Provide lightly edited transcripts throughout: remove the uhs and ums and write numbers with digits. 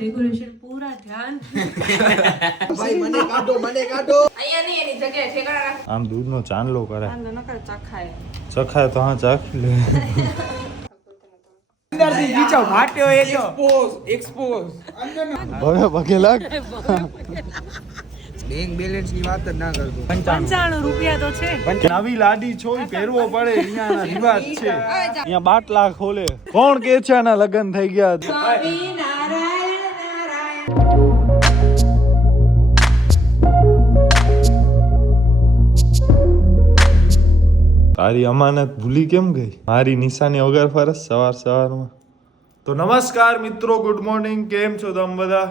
Decoration પૂરા ધ્યાન ભાઈ મને કાઢો અહીંયા નહીં એની જગ્યાએ ઠેકાણા રાખ. આમ દૂધનો ચાંદલો કરે આંદો ન કર ચખાય. ચખાય તો હા ચાખી લે અંદરથી બીજો માટ્યો એક્સપોઝ ભવે પગે લાગ બેંક બેલેન્સ ની વાત જ ના કરતો 95 રૂપિયા તો છે. નવી લાડી છોય પહેરવો પડે અહીંયાના રિવાજ છે અહીંયા બાટલા ખોલે કોણ કે છે આના લગ્ન થઈ ગયા સ્વામી નારાયણ નારાયણ. તારી અમાનત ભૂલી કેમ ગઈ મારી નિશાની વગર ફરસ સવારમાં તો નમસ્કાર મિત્રો, ગુડ મોર્નિંગ. કેમ છો તમે બધા?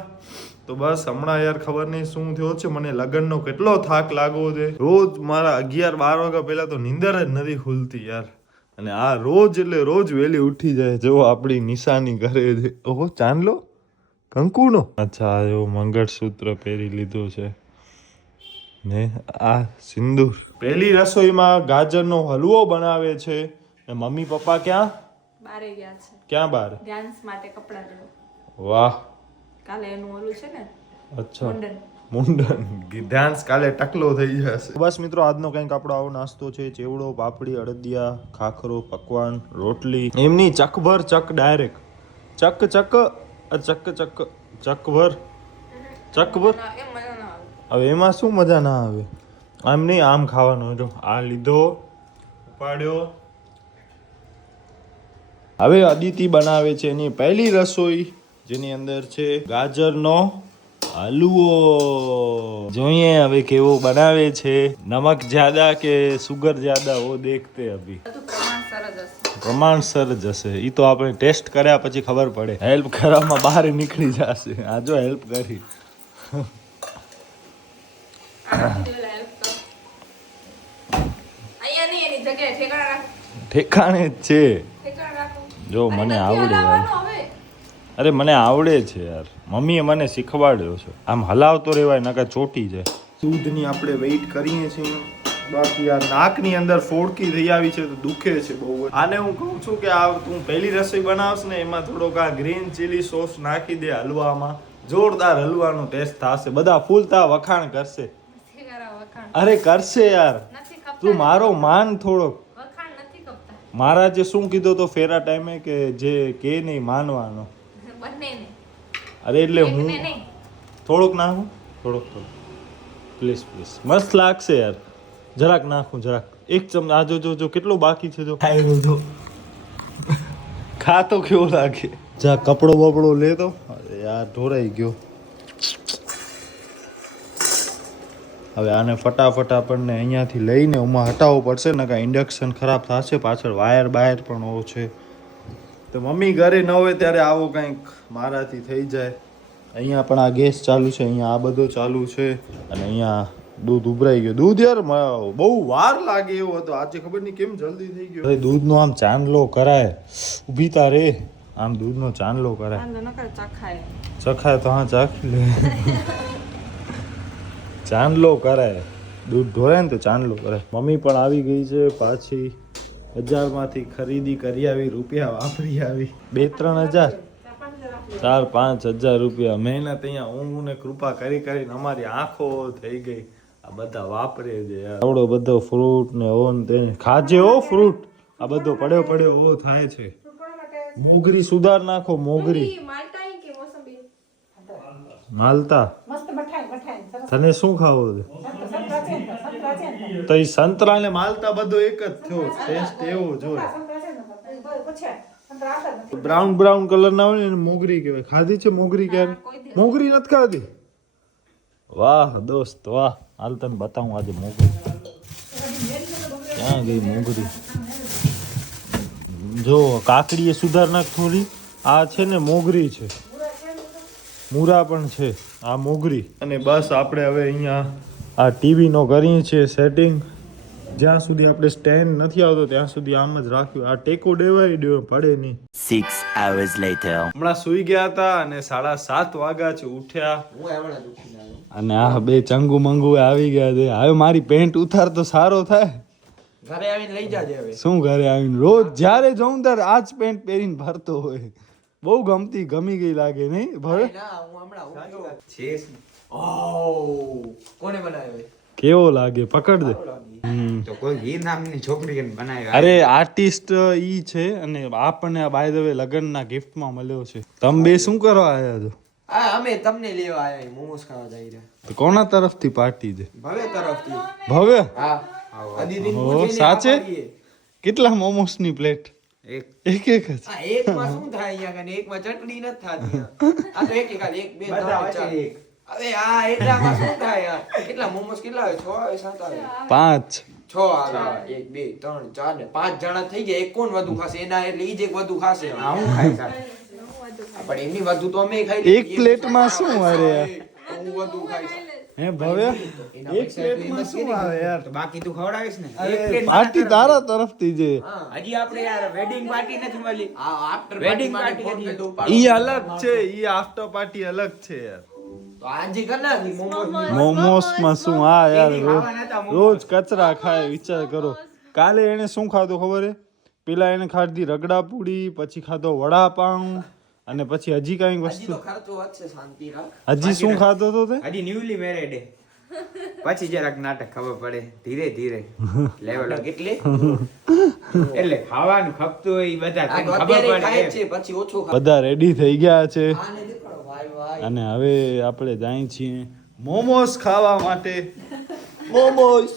તો બસ હમણાં યાર ખબર નહીં શું થયો છે, મને લગ્નનો કેટલો થાક લાગવો છે. રોજ મારા 11-12 વાગ્યા પહેલા તો નીંદર જ નથી ખુલતી યાર, અને આ રોજ એટલે રોજ વહેલી ઉઠી જાય. જો આપણી નિશાની કરે છે. ઓહો ચાંદલો કંકુનો. અચ્છા એવો મંગળસૂત્ર પહેરી લીધું છે ને આ સિંદૂર. પહેલી રસોઈમાં ગાજરનો હલવો બનાવે છે ને મમ્મી પપ્પા ક્યાં બારે ગયા છે. ક્યાં બહાર? ડાન્સ માટે કપડા લેવા. વાહ. કાલે એનું ઓલું છે ને અચ્છા મુંડન. ડાન્સ કાલે ટકલો થઈ જશે. બસ મિત્રો, આજનો કંઈક આપણો આવો નાસ્તો છે. ચેવડો, પાપડી, અડદિયા, ખાખરો, પકવાન, રોટલી. એમની ચકભર ચક ડાયરેક્ટ ચક ચક ચક ચક ચકભર ચકભર. એમ મજા ના આવે. હવે એમાં શું મજા ના આવે? આમ નહીં, આમ ખાવાનો. જો આ લીધો, ઉપાડ્યો. હવે અદિતિ બનાવે છે એની પહેલી રસોઈ, જેની અંદર છે ગાજરનો હલવો. જોઈએ હવે કેવો બનાવે છે. નમક જ્યાદા કે સુગર જ્યાદા વો દેખતે અભી. બધું પ્રમાણસર જ હશે. પ્રમાણસર જ હશે. એ તો આપણે ટેસ્ટ કર્યા પછી ખબર પડે. હેલ્પ કરવામાં બહાર નીકળી જશે. આ જો હેલ્પ કરી. અહીંયા નહીં એની જગ્યાએ ઠેકાણા રાખ. ઠેકાણે જ છે. ઠેકાણા રાખો. જો મને આવડે યાર. હલાવવાનો હવે. અરે મને આવડે છે યાર, મમ્મીએ મને શીખવાડ્યો છે. આમ હલાવતો રહેવાય નકર ચોટી જાય. દૂધની આપણે વેઇટ કરીએ છીએ. બાકી આ નાકની અંદર ફોડકી થઈ આવી છે તો દુખે છે બહુ. આને હું કહું છું કે આ તું પહેલી રસોઈ બનાવશ ને એમાં થોડોક આ ગ્રીન ચીલી સોસ નાખી દે હલવામાં. જોરદાર હલવાનો ટેસ્ટ થશે. બધા ફૂલતા વખાણ કરશે. નથી કરા વખાણ. અરે કરશે યાર, નથી ખપતા. તું મારો માન થોડોક. વખાણ નથી ખપતા. મારા જે શું કીધો તો ફેરા ટાઈમે કે જે કે નહીં માનવાનો. બંનેને. અરે એટલે હું એકને નહીં. થોડોક નાખું, થોડોક પ્લીઝ પ્લીઝ. મસ્ત લાગશે યાર. જરાક નાખું, જરાક એક ચમચ. આ જો કેટલો બાકી છે. જો ખાઈ જો ખા તો કેવો લાગે. જા કપડો બપડો લે તો. અરે યાર ઢોરાઈ ગયો. હવે આને ફટાફટ આપણને અહીંયાથી લઈને ઉમાં હટાવવું પડશે ને કાં ઇન્ડક્શન ખરાબ થશે. પાછળ વાયર બાયર પણ ઓછો છે. તો મમ્મી ઘરે ન હોય ત્યારે આવો કંઈક મારાથી થઈ જાય. અહીંયા પણ આ ગેસ ચાલુ છે, અહીંયા આ બધો ચાલુ છે, અને અહીંયા દૂધ ઉભરાઈ ગયો. દૂધ યાર બહુ વાર લાગે એવો હતો. આજે ખબર નહીં કેમ જલ્દી થઈ ગયો. દૂધનો આમ ચાંદલો કરાય. ઊભી તા રે. આમ દૂધનો ચાંદલો કરાય. આંદો ન કર ચખાય. ચખાય તો હા ચાખી લે. ચાંદલો કરાય. દૂધ ઢોળાય ને તો ચાંદલો કરાય. મમ્મી પણ આવી ગઈ છે પાછી. 1000માંથી ખરીદી કરી આવી, રૂપિયા વાપરી આવી. 2-3 હજાર 4-5 હજાર રૂપિયા મહેનત. અહીંયા ઊંઘ ને કૃપા કરી કરીને અમારી આંખો થઈ ગઈ. આ બધા વાપરે છે યાર. આવડો બધો ફ્રૂટ ને ઓન તેને ખાજે હો ફ્રૂટ. આ બધો પડ્યો ઓ થાય છે. મોગરી સુધાર નાખો. મોગરી માલ્ટા કે મોસંબી. માલતા. મસ્ત મઠાઈ. તને શું ખાવું છે? તો એ સંતરા ને માલતા બધો એક જ થયો. ટેસ્ટ એવો જોઈએ. બ્રાઉન કલર ના હોય ને મોગરી કહેવાય. ખાધી છે મોગરી ક્યારે? મોગરી નથી ખાધી. વાહ દોસ્ત વાહ. હાલ તને બતાવું આજે મોગરી ક્યાં ગઈ. મોગરી જો કાકડીએ સુધાર નાખ થોડી. આ છે ને મોગરી છે. મૂરા પણ છે. આ મોગરી. અને બસ આપણે હવે અહીંયા આ ટીવી નો કરીએ છીએ સેટિંગ. જ્યાં સુધી આપણે સ્ટેન્ડ નથી આવતો ત્યાં સુધી આમ જ રાખ્યું. આ ટેકો દેવાય દેવો પડે નહીં. 6 hours later. હમણાં સુઈ ગયા હતા અને 7:30 વાગ્યા છે ઉઠ્યા. હું આવડા દુખી આવ્યો. અને આ બે ચંગુ મંગુ આવી ગયા છે. હવે મારી પેન્ટ ઉતાર તો સારો થાય. ઘરે આવીને લઈ જાજે હવે. શું ઘરે આવીને રોજ જ્યારે જોઉં ત્યારે આ જ પેન્ટ પહેરીને ફરતો હોય. બહુ ગમી ગઈ લાગે નહીં ભવે ના હું હમણાં હું છે ઓહ કોને બનાવ્યો કેવો લાગે પકડ દે તો કોઈ એ નામની છોકરી બનાવ્યો અરે આર્ટિસ્ટ ઈ છે અને આપણને બાય ધ વે લગનના ગિફ્ટમાં મળ્યો છે તમે બે શું કરવા આવ્યા છો આ અમે તમને લેવા આવ્યા મોમોસ ખાવા જઈ રહ્યા તો કોના તરફથી પાર્ટી છે ભવે તરફથી ભવ્ય હા અદિતિને ઓહો, પૂછીને સાચે? આ પાડીએ. કેટલા મોમોસની પ્લેટ એક એક જ આ એકમાં શું થાય અહીંયા કને એકમાં ચટણી નથી થાતી આ તો એક ખાલી 1 2 બધા 3 વચ્ચે 4 એક. અરે આ એટલામાં શું થાય યાર કેટલા મોમોસ કેટલા આવે 6 આવે 7 આવે 5 6 આવે 1 2 3 4 ને 5 જણા થઈ ગયા એક કોણ વધુ ખાશે એના એટલે ઈ જ એક વધુ ખાશે આ હું ખાઈ સાહેબ પણ એમની વધુ તો અમે ખાઈ એક પ્લેટમાં શું અરે યાર હું વધુ ખાઈશ હે ભવ્ય એના એક પૈસા એટલી પ્લેટમાં મસ્તી શું નહીં. આવે યાર તો બાકી તું ખવડાવીશ ને એક પ્લેટ પાર્ટી તારા તરફથી છે હા હજી આપણે યાર વેડિંગ પાર્ટી નથી મળી આ આફ્ટર Wedding પાર્ટી party માટે હતી. ફોન તો ઈ અલગ છે ઈ આફ્ટર પાર્ટી અલગ છે યાર તો આજે કર નાખી મોમોસ મોમોસમાં શું આ યાર એની ખાવાના હતા મોમોસ. રોજ કચરા ખાય વિચાર કરો કાલે એને શું ખાધું ખબર હે પેલા એને ખાધી રગડા પૂડી પછી ખાધો વડાપાઉં અને પછી હજી કઈ હજી વસ્તુ તો ખર્ચો વધશે શાંતિ રાખ હજી શું ખાધો તો તે હજી ન્યુલી મેરેડ પછી જરાક નાટક ખબર પડે ધીરે ધીરે લેવલ કેટલી એટલે ખાવાનું ખપતું હોય ઈ બધા આ તને તો ખબર અત્યારે ખાય જ પડે છે પછી ઓછું ખાય બધા રેડી થઈ ગયા છે આને દેખાડો ભાઈ ભાઈ અને હવે આપણે જાય છીએ મોમોસ ખાવા માટે મોમોસ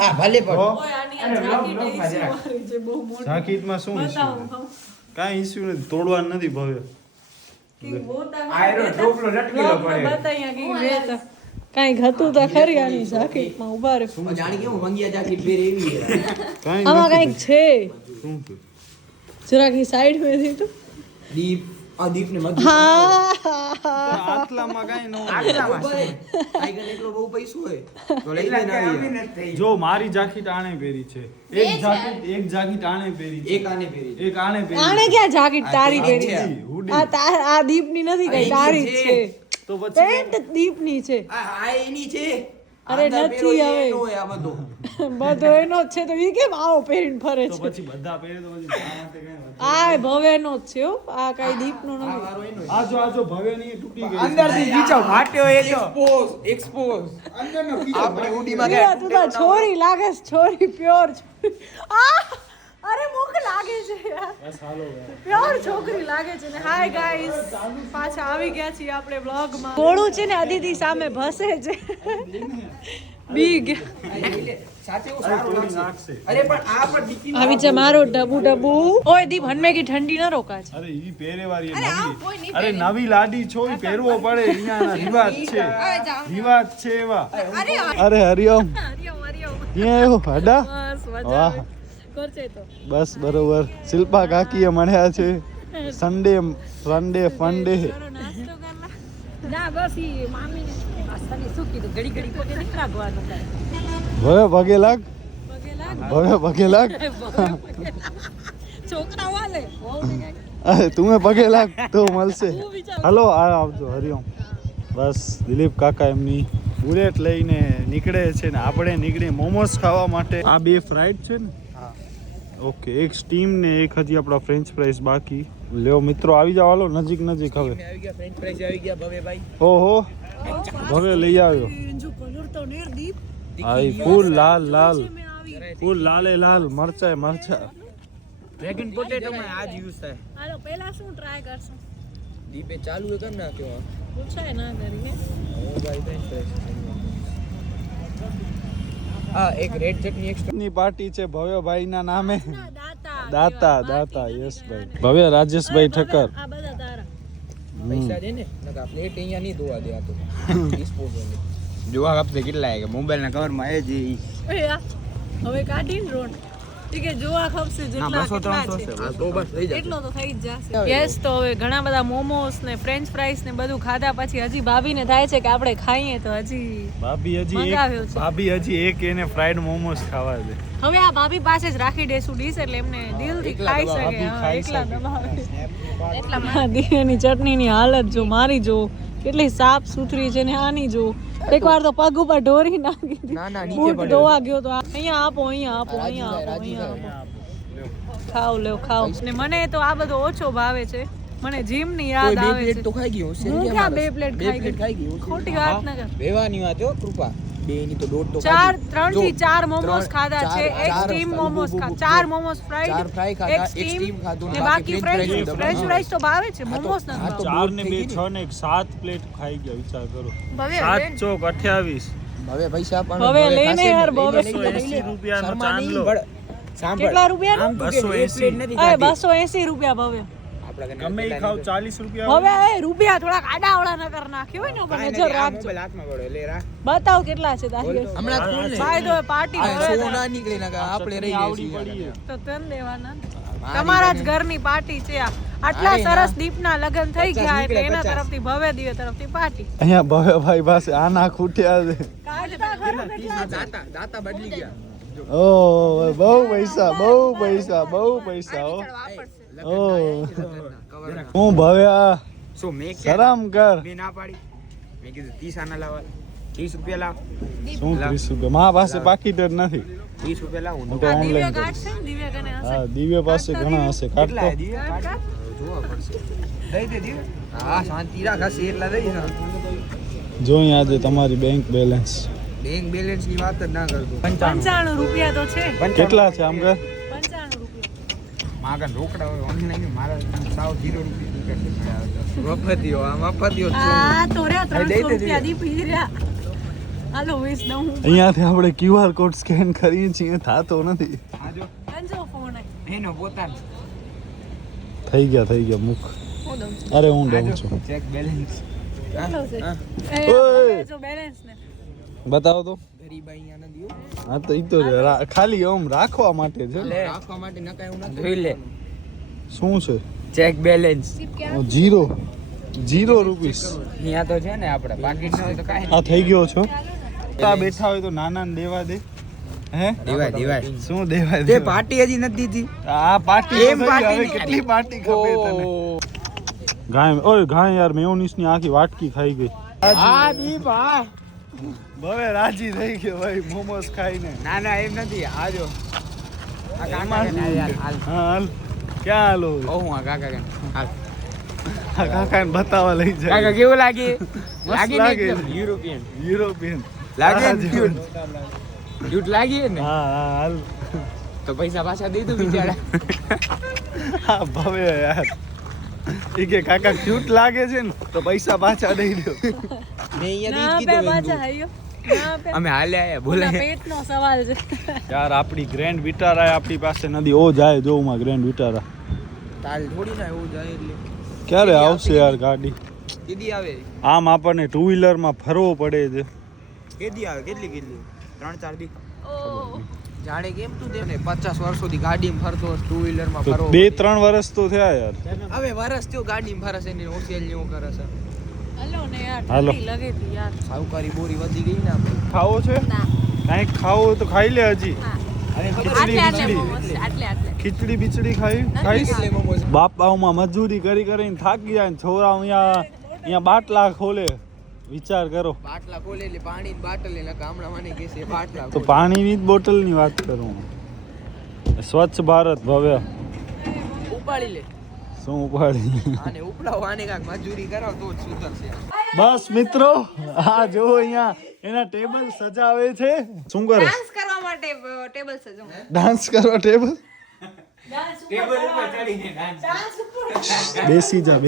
આ ભલે પણ જાકીટમાં શું ઇસ્યુ કાંઈ ઇસ્યુ નથી તોડવાનું નથી ભવ્ય આયરો ટોપલો લટકેલો પડે કઈક હતું તો ખરી આની જાકેટમાં ઉભા રે જાણી કેવું મંગિયા જાકીટ પહેરે એવી છે. કાંઈ આમાં નથી કઈક છે શું છે? જરાક ની સાઈડ में थी तो દીપ આ દીપ ને મધુ हाँ આટલામાં કાંઈ ન હોય. આટલામાં શું? આઈગન એટલો બહુ પૈસો હોય તો લઈ એટલા લઈને કઈ આવી આવી નથી થઈ. જો મારી જાકીટ આણે પહેરી છે એક જાકીટ આણે પહેરી છે એક આને પહેરી એક આણે પહેરી આને છે. ક્યાં જાકેટ તારી આ પહેરી છે. છે હુડી. આ દીપ ની નથી કઈ તારી જ છે તો પછી પેન્ટ દીપ ની છે આ એની છે અરે અંદર નથી પહેરો એ હવે. એનો હોય આ બધો બધો એનો જ છે તો ઈ કેમ આવો પહેરીને ફરે તો છે પછી બધા પહેરે તો પછી શા માટે કાંઈ વાત? આ ભવેનો જ છે હો આ કઈ દીપ નો આ નથી વારો એનો આજો ભવ્યની તૂટી ગઈ છે. અંદરથી ખીચો ફાટ્યો એ તો એક્સપોઝ અંદરનો ખીચો આપણે ઉડીમાં મીરા, તું તો છોરી લાગે છે છોરી પ્યોર અરે મુખ લાગે છે યાર બસ હાલો યાર. પ્યોર છોકરી લાગે છે ને હાય ગાઈસ પાછા આવી ગયા છીએ આપણે બ્લોગ માં ગોળું છે ને અદિતિ સામે ભસે છે બીગ સાચે એવું સારું થોડી લાગશે નાખશે. અરે પણ આ પણ ડીપીમાં આવી છે મારો ડબુ ઓય દીપ હનમે કી ઠંડી ના રોકા છે અરે ઈ પહેરેવાળી એ અરે આ નવી કોઈ નહીં અરે નવી લાડી છો ઈ પહેરવો પડે અહીંયાના રિવાજ છે રિવાજ છે એવા અરે હરિઓમ ક્યાં આવ્યો હડા બસ વાહ મજા કરશે તો બસ બરોબર શિલ્પા કાકીએ મળ્યા છે સન્ડે ફંડે નાસ્તો કરલા ના બસ ઈ મામી આસાની શું કીધું ઘડી ઘડી પગે નહીં લાગવાનું કાંઈ ભવે પગે લાગ પગે લાગ ભવે પગે લાગ છોકરા વાલે વહુને કાંઈક અરે તુમે પગે લાગ તો મળશે હું વિચાર હાલો આ આવજો હરિઓમ બસ દિલીપ કાકા એમની બુલેટ લઈને નીકળે છે ને આપણે નીકળી મોમોસ ખાવા માટે આ બે ફ્રાઈડ છે ને ઓકે એક સ્ટીમ ને એક હજી આપણા ફ્રેન્ચ ફ્રાઈઝ બાકી લ્યો મિત્રો આવી જાવ હાલો નજીક નજીક હવે આવી ગયા ફ્રેન્ચ ફ્રાઈઝ આવી ગયા ભવે ભાઈ ઓહો હવે લઈ આવ્યો જો કલર તો નેર દીપ આ ઈ ફૂલ લાલ ફૂલ લાલે લાલ મરચા ડ્રેગન પોટેટો માં આજ યુઝ થાય હાલો પહેલા શું ટ્રાય કરશું દીપે ચાલુ એ કરી નાખ્યો પૂછાય ના કરી હું ભાઈ ફ્રેન્ચ ફ્રાઈઝ હા એક રેડ ચટણી એક્સ્ટ્રા ની પાર્ટી છે ભવ્યભાઈ ના નામે દાતા દાતા યસ ભાઈ ભવ્ય રાજેશભાઈ ઠક્કર આ બધા તારા પૈસા દે ને નકા પ્લેટ અહીંયા નહીં ધોવા દે આ તો ડિસ્પોઝલ જોવા હપ્તે કેટલા કે મોબાઈલ ના કવર માં એ જ ઈ. ઓય આ, હવે કાઢીને રોન ઠીક છે જોવા ખપશે જેટલા 200 કેટલા 300 છે છે. હા તો બસ થઈ જાય એટલો તો થઈ જ જશે યસ તો હવે ઘણા બધા મોમોસ ને ફ્રેન્ચ ફ્રાઈઝ ને બધું ખાધા પછી હજી ભાભીને થાય છે કે આપણે ખાઈએ તો હજી મંગાવ્યો છે. ભાભી હજી એક એને ફ્રાઈડ મોમોસ ખાવા છે હવે આ ભાભી પાસે જ રાખી દેશું ડીશ એટલે એમને દિલથી ખાઈ શકે ભાભી હા, ખાઈ એકલા શકે. દબાવે એટલા દીની ચટણીની હાલત જો મારી જો કેટલી સાફ સુથરી છે ને આની જો એકવાર તો પગ ઉપર ઢોરી નાખી દીધી. ના, ના, નીચે બૂટ પડ્યો. ધોવા ગયો તો અહીંયા આપો અહીંયા આપો અહીંયા આપો અહીંયા આપો ખાવ લ્યો ખાવ. ને મને તો આ બધો ઓછો ભાવે છે. મને જીમ ની યાદ આવે છે. તો ખાઈ ગયો હું ક્યાં 2 પ્લેટ ખાઈ ગઈ? ખોટી વાત ન કર. બેવાની વાત હો કૃપા. બે ની તો દોઢ તો 3 થી 4 મોમોસ ખાધા છે. એક સ્ટીમ મોમોસ 4 મોમોસ ફ્રાઈડ, એક સ્ટીમ ને બાકી ફ્રેન્ચ ફ્રાઈઝ તો ભાવે છે. મોમોસ ન ભાવે. 4 ને 2 6 ને 7 પ્લેટ ખાઈ ગયા વિચાર કરો. ભવે 7 ચોક 28 હવે પૈસા આપવાનો. ભવે લઈને યાર ભવે 280 રૂપિયાનો ચાંદલો. સાંભળ કેટલા રૂપિયા? 280. 280 રૂપિયા ભવે. ગમે ઈ ખાવ 40 રૂપિયા. હવે એ રૂપિયા થોડાક આડાવડા ન કર નાખ્યો હોય ને ઉપર નજર રાખજો. હાથમાં પડે લે રા બતાવ કેટલા છે તારી હમણાં જ ખોલ ને. ફાયદો હોય પાર્ટી આ ભરે સોના નીકળી ના આપણે રહી આવડી જઈએ પડી. તો તન દેવાના. તમારા જ ઘરની પાર્ટી છે આ. આટલા સરસ દીપના લગ્ન થઈ ગયા એટલે એના તરફથી ભવ્ય દિવ્ય તરફથી પાર્ટી. અહીંયા ભવ્યભાઈ પાસે આના ખૂટ્યા છે. કાઢતા ખરો કેટલા છે? દાતા બદલી ગયા. ઓ બહુ પૈસા હો. ઓ હું ભવ્યા શું મેં શરમ કર. મેં ના પાડી મેં કીધું 30 આના લાવવા 30 રૂપિયા લાવ શું 30 રૂપિયા મારા પાસે પાકીટ જ નથી. 30 રૂપિયા લાવ હું હું તો આ દિવ્ય ઓનલાઈન કાર્ડ છે ને? દિવ્ય કને હશે. હા દિવ્ય પાસે ઘણા હશે. કેટલા કાઢતો દીવા કાર્ડ? જોવા પડશે. દઈ દે દીવા હા શાંતિ રાખ. હશે એટલા દઈ ને. જોઈ આજે તમારી બેંક બેલેન્સ બેંક બેલેન્સ ની વાત જ ના કરતો. 95 રૂપિયા તો છે. કેટલા છે આમ કર. 95 રૂપિયા. માગન રોકડા હોય ઓનલાઈન મારા સાવ 0 રૂપિયા મફતિયો આ મફતિયો જ છે. આ તો રહ્યા દઈ દે 300 રૂપિયા દીપી રહ્યા. હાલો 20 દઉં હું. અહીંયાથી આપણે QR કોડ સ્કેન કરીએ છીએ થાતો નથી. આ જો કંજો ફોન એનો પોતાનો થઈ ગયા મુખ. હું દઉં છું. અરે હું દઉં છું. ચેક બેલેન્સ કેટલો છે? ઓય. એ જો બેલેન્સ ને. બતાવો તો. ગરીબ અહીંયા ના દિયો. હા તો ઈ તો ખાલી આમ રાખવા માટે છે. રાખવા માટે નકાય હું નથી. જોઈ લે શું છે ચેક બેલેન્સ જીરો રૂપીસ. અહીંયા તો છે ને આપણે પાકીટ ન હોય તો કાંઈ આ થઈ ગયો છો. બેઠા હોય તો નાના ને દેવા દે. હે દિવાય શું દેવા તે દે. પાર્ટી હજી નથી દીધી આ પાર્ટી એમ પાર્ટી નહીં. કેટલી પાર્ટી ખપે તને. ગાય યાર મેયોનીસ ની આખી વાટકી ખાઈ ગઈ. હા દીપ હા હવે રાજી થઈ ગયો ભાઈ મોમોસ ખાઈને. ના ના એમ નથી આજો આ કાકા કે ના યાર હાલ હા હાલ ક્યાં હાલો હું આ કાકા કે હાલ આ કાકાને બતાવવા લઈ જાય. કાકા કેવું લાગે મસ્ત લાગે. યુરોપિયન લાગે હા, ને ક્યુટ ક્યુટ લાગી ને હા હાલ તો પૈસા પાછા દઈ દઉં બિચારા હા ભવે યાર ઈ કે કાકા ક્યુટ લાગે છે ને તો પૈસા પાછા દઈ દો. મેં અહીંયા ના દી જ પે કીધું પાછા આયો. ના પે. અમે હાલે આયા બોલા બોલે પેટનો સવાલ છે. યાર આપણી ગ્રેન્ડ વિટારા આપણી પાસે નથી. ઓ જાય જો માં ગ્રેન્ડ વિટારા તાલ થોડી ના એવું જાય એટલે ક્યારે આવશે યાર ગાડી. કીધી આવે. આમ આપણને ટુ વ્હીલર માં ફરવો પડે છે. કેદી આવે કેટલી 3-4 દી ઓહ. જાણે કેમ તું તેને 50 વર્ષોથી ગાડીમાં ફરતો ટુ વ્હીલર માં તો ફરવો. 2-3 વર્ષ તો થયા યાર. હવે વરસ થયો ગાડીમાં ફરે છે ને ઓસિયલ ને એવું કરે છે. હાલો ને યાર હાલો. ઠંડી લાગે તી યાર. સાવકારી બોરી વધી ગઈ ને આપણે. ખાવો છે ના. કાંઈક ખાવો હોય તો ખાઈ લે હજી. હા. અને આટલે મોમોસ છે, આટલે. ખીચડી બીચડી ખાઈશ એટલે મોમોસ. બાપાઓમાં મજૂરી કરીને થાકી જાય ને છોરા અહીંયા બાટલા ખોલે. વિચાર કરો બાટલા ખોલે એટલે પાણી બાટલ ને ગામડા મને કે છે બાટલા તો પાણીની જ બોટલની વાત કરું. સ્વચ્છ ભારત ભવ્ય ઉપાડી લે. શું ઉપાડી. આને ઉપડાવ આને કાક મજૂરી કરાવ તો જ સુધરશે. બસ મિત્રો આ જો અહીંયા એના ટેબલ સજાવે છે. શું કરે ડાન્સ કરવા માટે ટેબલ સજાવું. ડાન્સ કરવા ટેબલ. ટેબલ ઉપર ચડીને ડાન્સ બેસી જા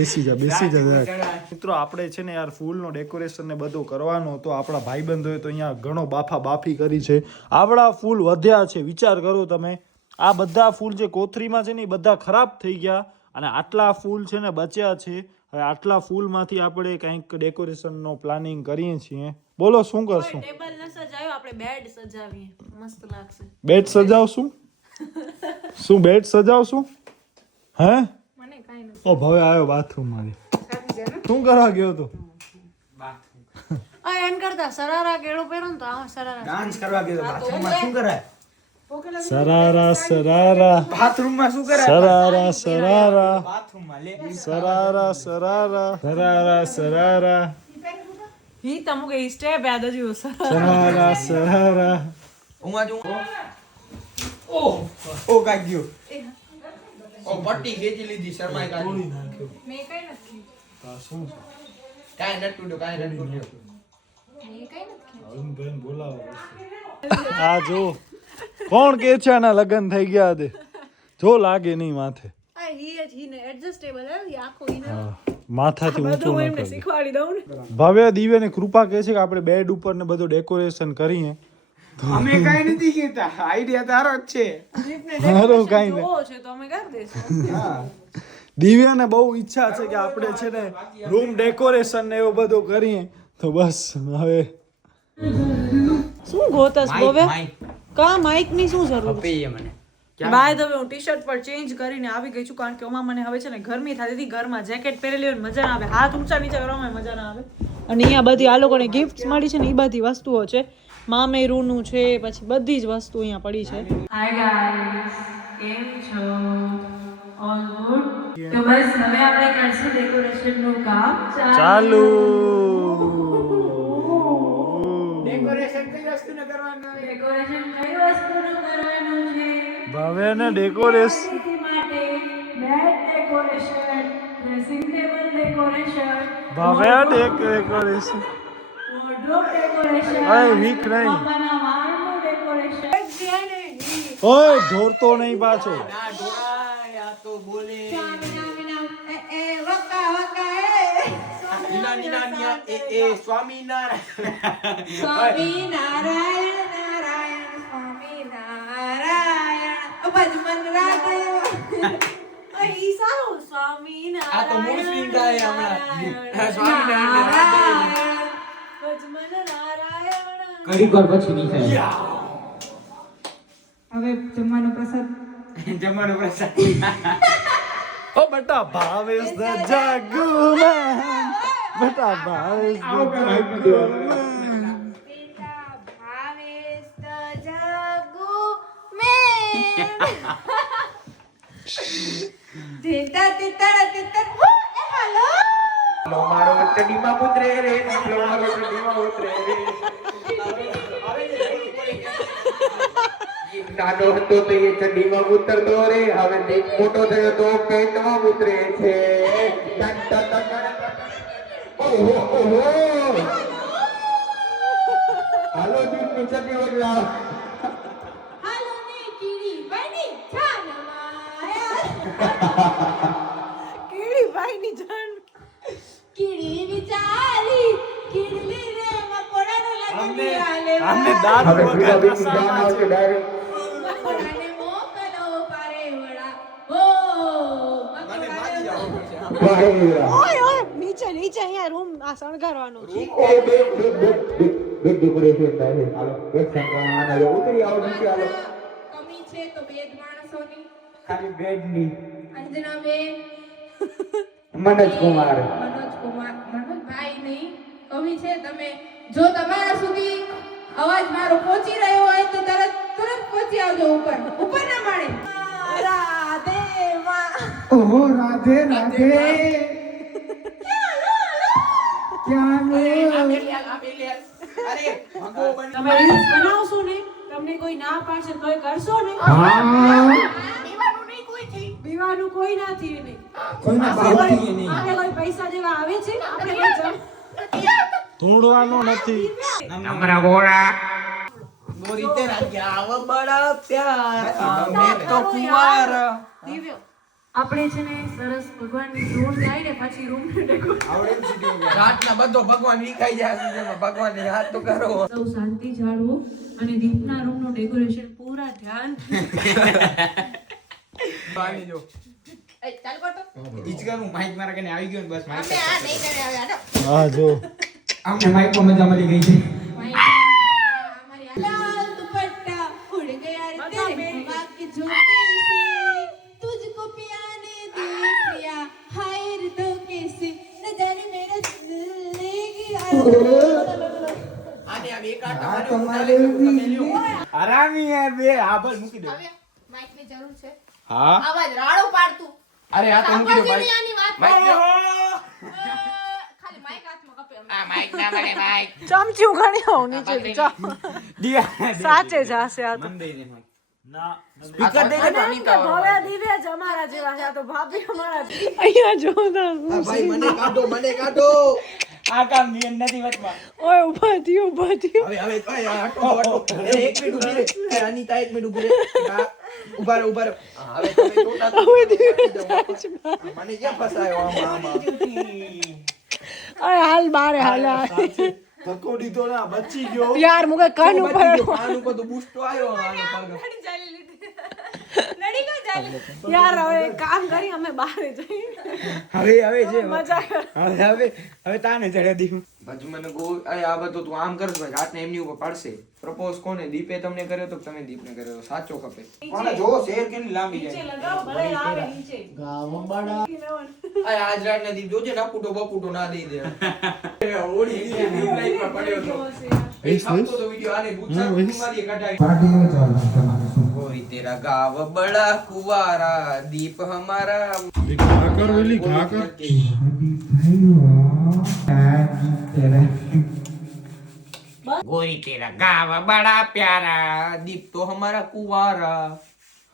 મિત્રો આપણે છે ને યાર ફૂલનો ડેકોરેશન ને બધું કરવાનો હતો. આપણા ભાઈબંધોએ તો અહીંયા ઘણો બાફી કરી છે. આપણા ફૂલ વધ્યા છે. વિચાર કરો તમે આ બધા ફૂલ જે કોથરીમાં છે ને એ બધા ખરાબ થઈ ગયા અને આટલા ફૂલ છે ને બચ્યા છે. હવે આટલા ફૂલમાંથી આપણે કંઈક ડેકોરેશનનો પ્લાનિંગ કરીએ છીએ. બોલો શું કરશું. ટેબલ ન સજાયો આપણે બેડ સજાવીએ મસ્ત લાગશે. બેડ સજાવશું. શું બેડ સજાવશું હે. મને કાઈ નથી. ઓ ભવે આવ્યો બાથરૂમ માંથી. શું કરવા ગયો તો. આ એન કરતા સરારા કેળો પહેરો ને તો આ સરારા ડાન્સ કરવા ગયો બાથરૂમમાં શું કરાય સરારા બાથરૂમમાં શું કરાય બાથરૂમમાં લે સરારા ही तमुके स्टेप याद है जो सरारा સરારા હું આજ ઓ કાઈ ગયો ઓ પટ્ટી ખેંચી લીધી શર્માઈ કાઢી. મેં કઈ નથી કાંઈ નથી તૂટ્યું, કાંઈ નથી તૂટ્યું. આ જો કોણ કે છે આના લગ્ન થઈ ગયા દે જો લાગે નહીં માથે આ હીને એડજસ્ટેબલ હે ઈ આખો હીને માથાથી ઊંચું બધું ન એમને કરે. શીખવાડી દઉં ને ભવ્ય દિવ્યની કૃપા કહે છે કે આપણે બેડ ઉપર ને બધું ડેકોરેશન કરીએ અમે કઈ નથી કહેતા, આઈડિયા તારો જ છે. જીપને મારું કાંઈ ડેકોરેશન જોવો છે તો અમે કરી દઈશું દિવ્યાને બહુ ઈચ્છા છે કે આપણે છે ને રૂમ ડેકોરેશન ને એવું બધું કરીએ તો બસ હવે શું ગોતસ બોવે કા માઈક ની શું જરૂર છે મને બાય ધ વે હું ટી-શર્ટ પર ચેન્જ કરીને આવી ગઈ છું કારણ કે ઓમાં મને હવે છે ને ગરમી થતી હતી ઘરમાં જેકેટ પહેરેલી હોય ને મજા ના આવે હાથ ઊંચા નીચે કરવામાં મજા ના આવે અને અહીંયા બધી આ લોકોને ગિફ્ટ્સ મળી છે ને એ બધી વસ્તુઓ છે મામેરુનું છે પછી બધી જ વસ્તુ અહીંયા પડી છે હાય ગાઈસ કેમ છો ઓલ ગુડ તો બસ હવે આપણે કરશું ડેકોરેશન નું કામ ચાલુ ડેકોરેશન કઈ વસ્તુ ન કરવાનું? ડેકોરેશન કઈ વસ્તુનું કરવાનું છે ભવ્યને ડેકોરેશન માટે bed decoration dressing table decoration Bhavya decoration wardrobe decoration ઓય વીક નહીં બાબાના વાળનું ડેકોરેશન ઓય ઢોરતો નહીં પાછો ના ઢોળાય, આ તો બોલે. નીના, નીના, નીના, એ, સ્વામિનારાયણ. આ તો મૂળ સ્વિંગ થાય હમણાં. સ્વામિનારાયણ. ઘડીક વાર પછી નહીં થાય. હવે જમવાનો પ્રસાદ જમવાનો પ્રસાદ. ઓ બેટા ભાવેશ દ જાગુમાં બેટા ભાવેશ દ જાગુમાં લો મારો ચડીમાં ઉતરે રે, લો મારો ચડીમાં ઉતરે રે. નાનો હતો તો એ ચડીમાં ઉતરતો રે, હવે દેખ મોટો થયો તો પેટમાં ઉતરે છે. Ton ton ton ton. ઓહો ઓહો. હાલો દૂધ નીચેથી ઓરલા. કેળી ભાઈ ની જાન આમને દાંત હવે વગર પીડા બીની રસા જાન આવશે ડાયરેક્ટ. ભાઈ ઓય ઓય નીચે નીચે અહીંયા રૂમ આ શણગારવાનો છે બેડ ડેકોરેશન થાય. હાલો બેડ સંભાળવાના છે. ઉતરી આવો નીચે હાલો. કમી છે તો બે જ માણસોની. ખાલી બેડની. અંજનાબેન, મનોજકુમાર. મનોજભાઈ નહીં, કવિ છે તમે. જો તમારા સુધી અવાજ મારો પહોંચી રહ્યો હોય તો તરત પહોંચી આવજો ઉપરના માળે. રાધે માં. ઓહો રાધે રાધે. ક્યાં મે અરે ભગવાન તમે રીલ્સ બનાવશો ને તમને કોઈ ના પાડશે તોય કરશો ને પીવાનું કોઈ નથી નહીં કોઈના બાપથી નહીં. આપણે કોઈ પૈસા દેવા આવે છે આપણે કોઈ ધૂંડવાનો નથી અમારા ગોળા ગોરી તેરા ક્યાં આવ બડા પ્યાર મેં તો કુંવાર. દિવ્ય આપણે છે ને સરસ ભગવાનની ધૂન ગાઈ ને પછી રૂમ ને ડેકોરેટ રાતના બધો ભગવાન વિખાઈ જાય છે. જેમાં ભગવાનને યાદ તો કરો. સૌ શાંતિ જાળવો અને દીપના રૂમ નું ડેકોરેશન પૂરા ધ્યાન પાણી જો. ચાલ કરતો. ઈચકાનું માઈક મારા કને આવી ગયો ને બસ માઈક. અમે આ નહીં કરે હવે આનો. હા જો અમને માઈકમાં મજા મળી ગઈ છે. हमारी लाल दुपट्टा उड़ गया रे तेरे हवा के झोंके से तुझको पियाने दे पिया हाय रे तो कैसे न जाने मेरा दिल ले गया. આને આ બે કાંટા મારે તમે લ્યો. આરામી હે બે આ બસ મૂકી દો. હવે માઈક ની જરૂર છે. હા અવાજ રાડો પાડતું. અરે આ તો મૂકી દો ભાઈ. આની વાત માઈક લ્યો. ખાલી માઈક હાથમાં કપે. આ માઈક ના મળે માઈક. ચમચી ઉઘાડી આવ નીચે દિયા સાચે જાશે આ તો મન દઈ દે માઈક. ના સ્પીકર દે દે ભવ્ય દિવ્ય જ અમારા જેવા છે આ તો ભાભી અમારા અહીંયા જોતા ભાઈ મને કાઢો આ કામ નિયમ નથી વચમાં. ઓય ઊભા થયો હવે એક મિનિટ ઊભી રહે અનિતા, એક મિનિટ ઊભી રહે ઉભા રહો હવે તમે ટોટા મને ક્યાં ફસાયો આમાં અરે હાલ બારે હાલ ધક્કો દીધો ને આ બચી ગયો. યાર મુકે કાન ઉપર કાન ઉપર તો બૂસ્ટો આવ્યો આનો પગ યાર હવે એક કામ કરી અમે બહાર જઈએ હવે છે મજા કર હવે તાને ચડે દીધું. પછી મને આ બધું તું આમ કરસ ભાઈ હાથને એમની ઉપર પાડશે. પ્રપોઝ કોને? દીપે તમને કર્યો તો તમે દીપને કર્યો? સાચો ખપે કોને? જો શેર કેટલી લાંબી જાય. લગાવ ભલે આવે નીચે આજ રાત ને દીપ જોજે નાપુટો બપુટો ના દઈ દે. ઓડી દીપ લાઈફ માં પડ્યો તો એક આપતો તો વિડિયો આને ગુસ્સા માંથી કઢાવી. कोई तेरा गाँव बड़ा कुवारा दीप हमारा गोरी तेरा गाँव बड़ा प्यारा दीप तो हमारा कुवारा.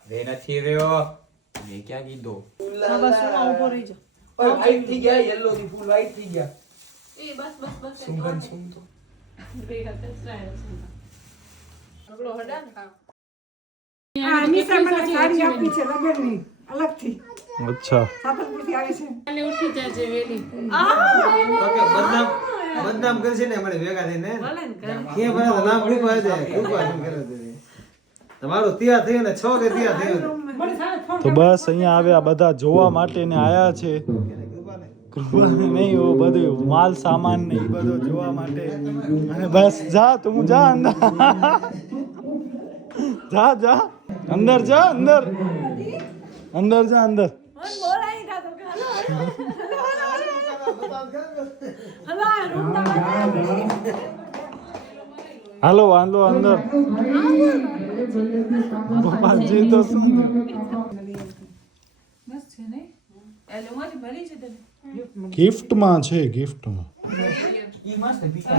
હવે નથી રહ્યો. ये क्या कीधो? બસ ઉભો રહી જા ओए वाइट थी गया येलो थी फुल वाइट थी गया. એ બસ सुगंध सुन तो બે હાથે સ્ટાઈલ અગલો હડા ને અચ્છા બદનામ કરશે ને અમારે ભેગા થઈને ભલે ને કર. કે બરાબર નામ ગ્રુપા છે ગ્રુપા શું કરે છે તમારો તૈયાર થયો ને 6 કે તૈયાર થયો તો બસ અહીંયા આવ્યા બધા જોવા માટે ને આયા છે. કૃપાને નહીં ઓ બધું માલ સામાન ને ઈ બધું જોવા માટે. અને બસ જા તું જા અંદર જા અંદર જા અંદર જા અંદર. મન બોલાઈ જા તો કે હલો હલો આ રૂમ ના હાલો વાંધો અંદર પપ્પાજી તો શું બસ છે ને એલો મારી ભરી છે તને ગિફ્ટમાં છે ગિફ્ટમાં. ઈ મસ્ત પીકા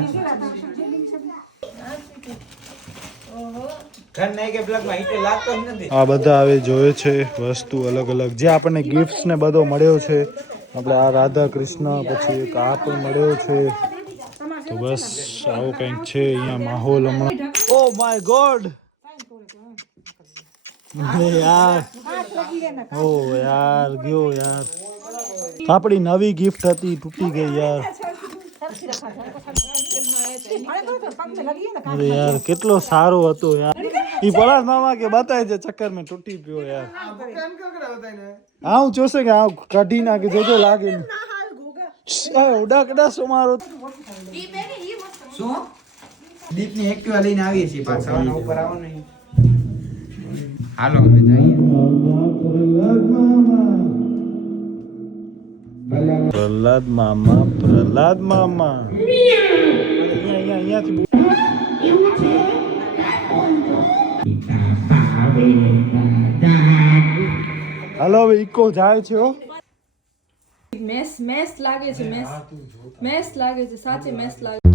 ઘર નહીં કે બ્લોગ માં ઈટે લાગતો જ નથી. આ બધા હવે જોયે છે વસ્તુ અલગ અલગ જે આપણને ગિફ્ટ્સ ને બધો મળ્યો છે. આપણે આ રાધા કૃષ્ણ પછી એક આ પણ મળ્યો છે. તો બસ આવો કંઈક છે અહીંયા માહોલ હમણાં. ઓ માય ગોડ યાર ઓ યાર ગયો યાર આપણી નવી ગિફ્ટ હતી તૂટી ગઈ યાર. અરે યાર કેટલો સારો હતો યાર. ઈ પરાસ મામા કે બતાય છે ચક્કર में टूटी पियो यार. આવું જોશે કે આવું કાઢી નાખે જોજો લાગે ને ઉડા કડા સુમારો. શું દીપ ની એક્ટિવા લઈને આવીએ છીએ પાછા ઉપર આવો નહીં. હાલો હવે જઈએ. પ્રહલાદ મામા અહીંયાથી હાલો હવે ઇકો જાય છે હો. મેસ લાગે છે મેસ લાગે છે સાચે મેસ લાગે